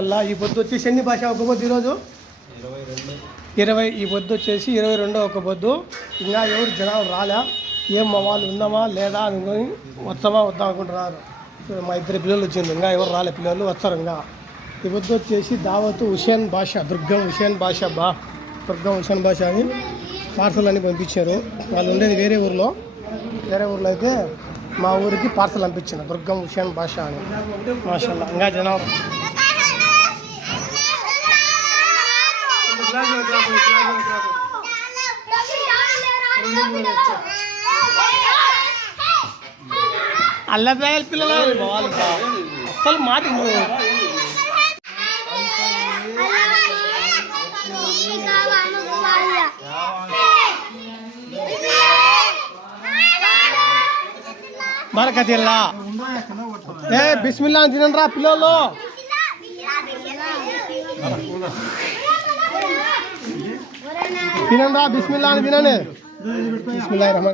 అలా ఈ పొద్దు వచ్చేసి ఎన్ని భాష ఒక పొద్దు ఈరోజు 20 ఈ పొద్దు వచ్చేసి 22 ఒక పొద్దు. ఇంకా ఎవరు జనాలు రాలే, ఏం మా వాళ్ళు ఉందామా లేదా అనుకొని వస్తామా వద్దాం అనుకుంటున్నారు. మా ఇద్దరు పిల్లలు వచ్చింది, ఇంకా ఎవరు రాలే, పిల్లలు వస్తారు. ఇంకా ఈ పొద్దు వచ్చేసి దావత్ హుసేన్ భాష, దుర్గం హుసేన్ భాష దుర్గం హుసేన్ భాష అని పార్సల్ అని పంపించారు. వాళ్ళు ఉండేది వేరే ఊర్లో అయితే మా ఊరికి పార్సల్ పంపించిన దుర్గం హుసేన్ భాష అని. మాషాల్లా ఇంకా జనాలు అల్లదాయల పిల్లలు అసలు మాట బరకతిల్లా బిస్మిల్లా తినండి రా పిల్లలు. తినండి రా బిస్మిల్లా అని తినండి. బిస్మిల్లాహిర్ రహమానిర్ రహీం.